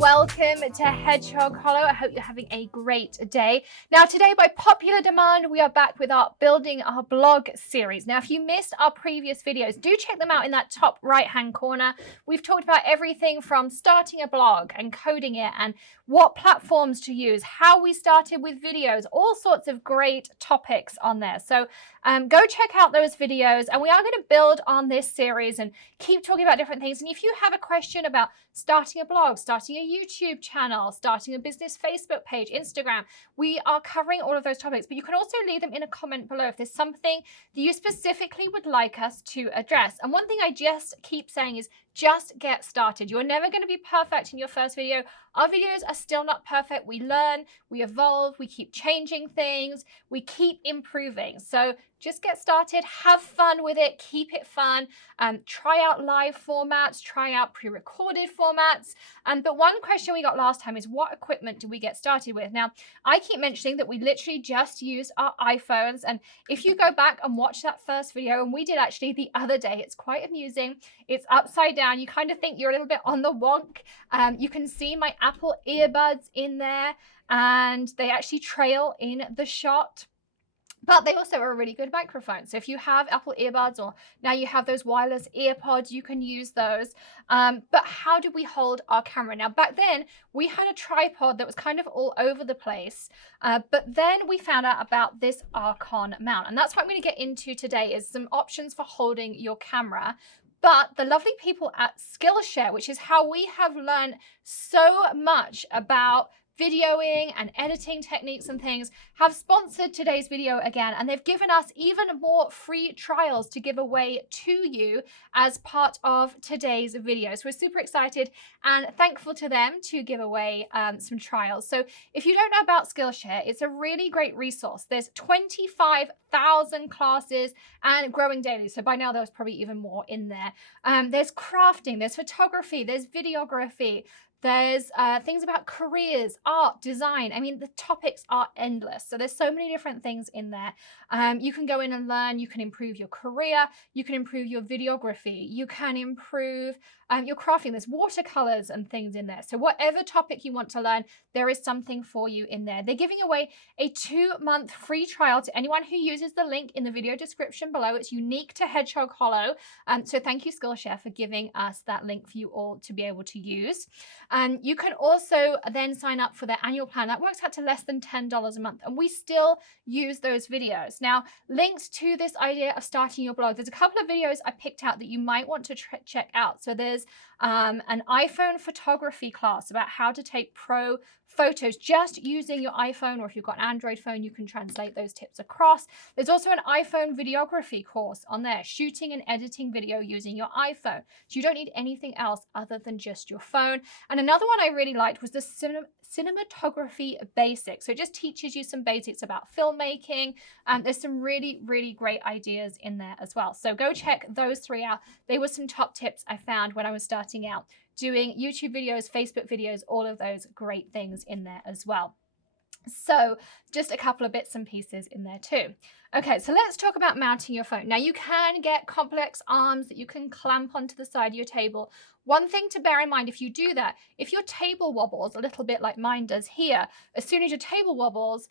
welcome to Hedgehog Hollow. I hope you're having a great day. Now today, by popular demand, we are back with our Building Our Blog series. Now if you missed our previous videos, do check them out in that top right hand corner. We've talked about everything from starting a blog and coding it and what platforms to use, how we started with videos, all sorts of great topics on there. So go check out those videos, and we are going to build on this series and keep talking about different things. And if you have a question about starting a blog, starting a YouTube channel, starting a business Facebook page, Instagram, we are covering all of those topics, but you can also leave them in a comment below if there's something that you specifically would like us to address. And one thing I just keep saying is just get started. You're never going to be perfect in your first video. Our videos are still not perfect. We learn, we evolve, we keep changing things, we keep improving. So just get started, have fun with it, keep it fun, try out live formats, try out pre-recorded formats. But one question we got last time is, what equipment do we get started with? Now, I keep mentioning that we literally just used our iPhones. And if you go back and watch that first video, and we did actually the other day, it's quite amusing. It's upside down. You kind of think you're a little bit on the wonk. You can see my Apple earbuds in there, and they actually trail in the shot. But they also are a really good microphone. So if you have Apple earbuds, or now you have those wireless ear pods, you can use those. But how do we hold our camera? Now, back then, we had a tripod that was kind of all over the place. But then we found out about this Archon mount. And that's what I'm going to get into today, is some options for holding your camera. But the lovely people at Skillshare, which is how we have learned so much about videoing and editing techniques and things, have sponsored today's video again, and they've given us even more free trials to give away to you as part of today's video. So we're super excited and thankful to them to give away some trials. So if you don't know about Skillshare, it's a really great resource. There's 25,000 classes and growing daily. So by now there's probably even more in there. There's crafting, there's photography, there's videography, there's things about careers, art, design. I mean, the topics are endless. So there's so many different things in there. You can go in and learn. You can improve your career. You can improve your videography. You can improve your crafting. There's watercolors and things in there. So whatever topic you want to learn, there is something for you in there. They're giving away a 2-month free trial to anyone who uses the link in the video description below. It's unique to Hedgehog Hollow. So thank you, Skillshare, for giving us that link for you all to be able to use. You can also then sign up for their annual plan. That works out to less than $10 a month. And we still use those videos. Now, links to this idea of starting your blog, there's a couple of videos I picked out that you might want to check out. So there's an iPhone photography class about how to take pro photos just using your iPhone, or if you've got an Android phone, you can translate those tips across. There's also an iPhone videography course on there, shooting and editing video using your iPhone. So you don't need anything else other than just your phone. And another one I really liked was the cinematography basics. So it just teaches you some basics about filmmaking. There's some really, really great ideas in there as well. So go check those 3 out. They were some top tips I found when I was starting out doing YouTube videos, Facebook videos, all of those great things in there as well. So just a couple of bits and pieces in there too. Okay, so let's talk about mounting your phone. Now you can get complex arms that you can clamp onto the side of your table. One thing to bear in mind, if you do that, if your table wobbles a little bit like mine does here, as soon as your table wobbles,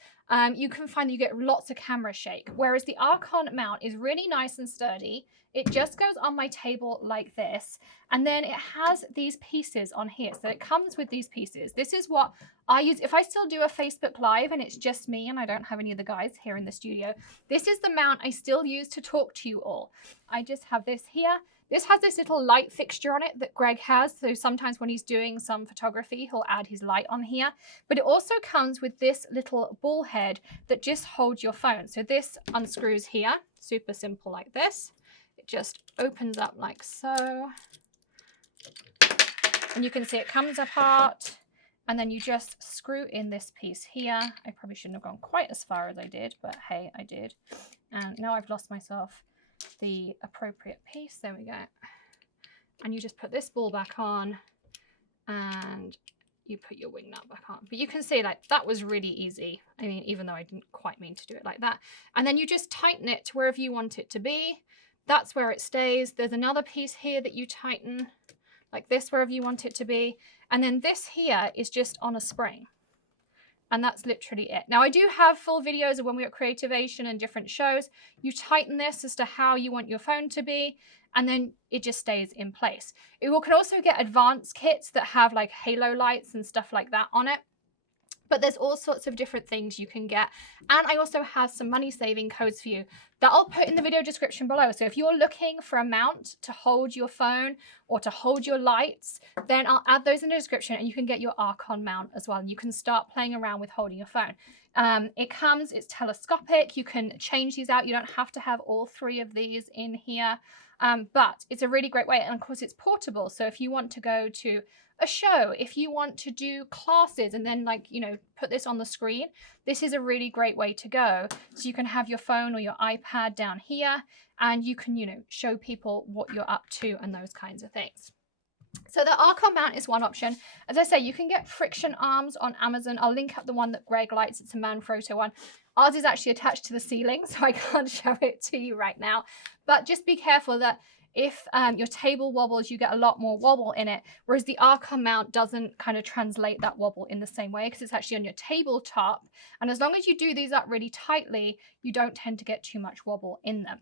you can find that you get lots of camera shake. Whereas the Archon mount is really nice and sturdy. It just goes on my table like this. And then it has these pieces on here. So it comes with these pieces. This is what I use if I still do a Facebook Live and it's just me and I don't have any of the guys here in the studio. This is the mount I still use to talk to you all. I just have this here. This has this little light fixture on it that Greg has. So sometimes when he's doing some photography, he'll add his light on here. But it also comes with this little ball head that just holds your phone. So this unscrews here, super simple like this. It just opens up like so. And you can see it comes apart. And then you just screw in this piece here. I probably shouldn't have gone quite as far as I did, but hey, I did. And now I've lost myself the appropriate piece. There we go. And you just put this ball back on and you put your wing nut back on. But you can see like that was really easy. I mean, even though I didn't quite mean to do it like that. And then you just tighten it to wherever you want it to be. That's where it stays. There's another piece here that you tighten like this, wherever you want it to be. And then this here is just on a spring. And that's literally it. Now, I do have full videos of when we were at Creativation and different shows. You tighten this as to how you want your phone to be, and then it just stays in place. You can also get advanced kits that have like halo lights and stuff like that on it. But there's all sorts of different things you can get. And I also have some money saving codes for you that I'll put in the video description below. So if you're looking for a mount to hold your phone or to hold your lights, then I'll add those in the description, and you can get your Archon mount as well. And you can start playing around with holding your phone. It's telescopic. You can change these out. You don't have to have all 3 of these in here. But it's a really great way. And of course, it's portable. So if you want to go to a show, if you want to do classes and then put this on the screen, this is a really great way to go. So you can have your phone or your iPad down here, and you can, show people what you're up to and those kinds of things. So the Archon mount is one option. As I say, you can get friction arms on Amazon. I'll link up the one that Greg likes. It's a Manfrotto one. Ours is actually attached to the ceiling, so I can't show it to you right now. But just be careful that if your table wobbles, you get a lot more wobble in it, whereas the Archon mount doesn't kind of translate that wobble in the same way because it's actually on your tabletop. And as long as you do these up really tightly, you don't tend to get too much wobble in them.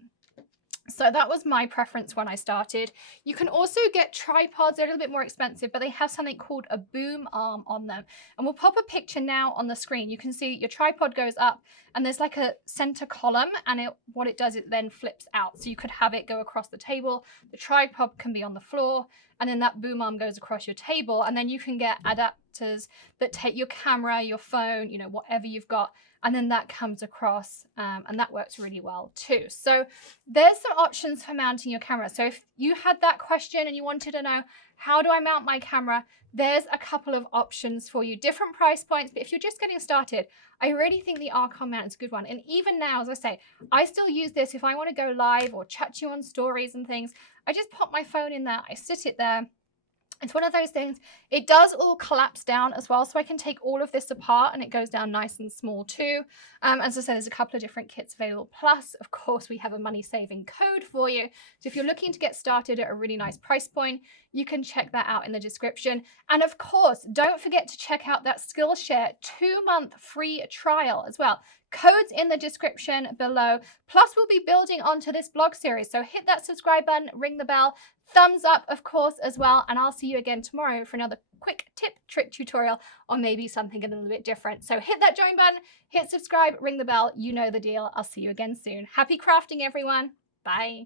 So that was my preference when I started. You can also get tripods. They're a little bit more expensive, but they have something called a boom arm on them. And we'll pop a picture now on the screen. You can see your tripod goes up and there's like a center column, and what it does, it then flips out. So you could have it go across the table. The tripod can be on the floor, and then that boom arm goes across your table. And then you can get adapters that take your camera, your phone, whatever you've got, and then that comes across, and that works really well too. So there's some options for mounting your camera. So if you had that question and you wanted to know, how do I mount my camera? There's a couple of options for you, different price points. But if you're just getting started, I really think the Archon mount is a good one. And even now, as I say, I still use this if I want to go live or chat to you on stories and things. I just pop my phone in there, I sit it there. It's one of those things, it does all collapse down as well, so I can take all of this apart and it goes down nice and small too. As I said, there's a couple of different kits available. Plus, of course, we have a money saving code for you. So if you're looking to get started at a really nice price point, you can check that out in the description. And of course, don't forget to check out that Skillshare 2-month free trial as well. Codes in the description below. Plus, we'll be building onto this blog series. So hit that subscribe button, ring the bell, thumbs up, of course, as well. And I'll see you again tomorrow for another quick tip, trick tutorial, or maybe something a little bit different. So hit that join button, hit subscribe, ring the bell. You know the deal. I'll see you again soon. Happy crafting, everyone. Bye.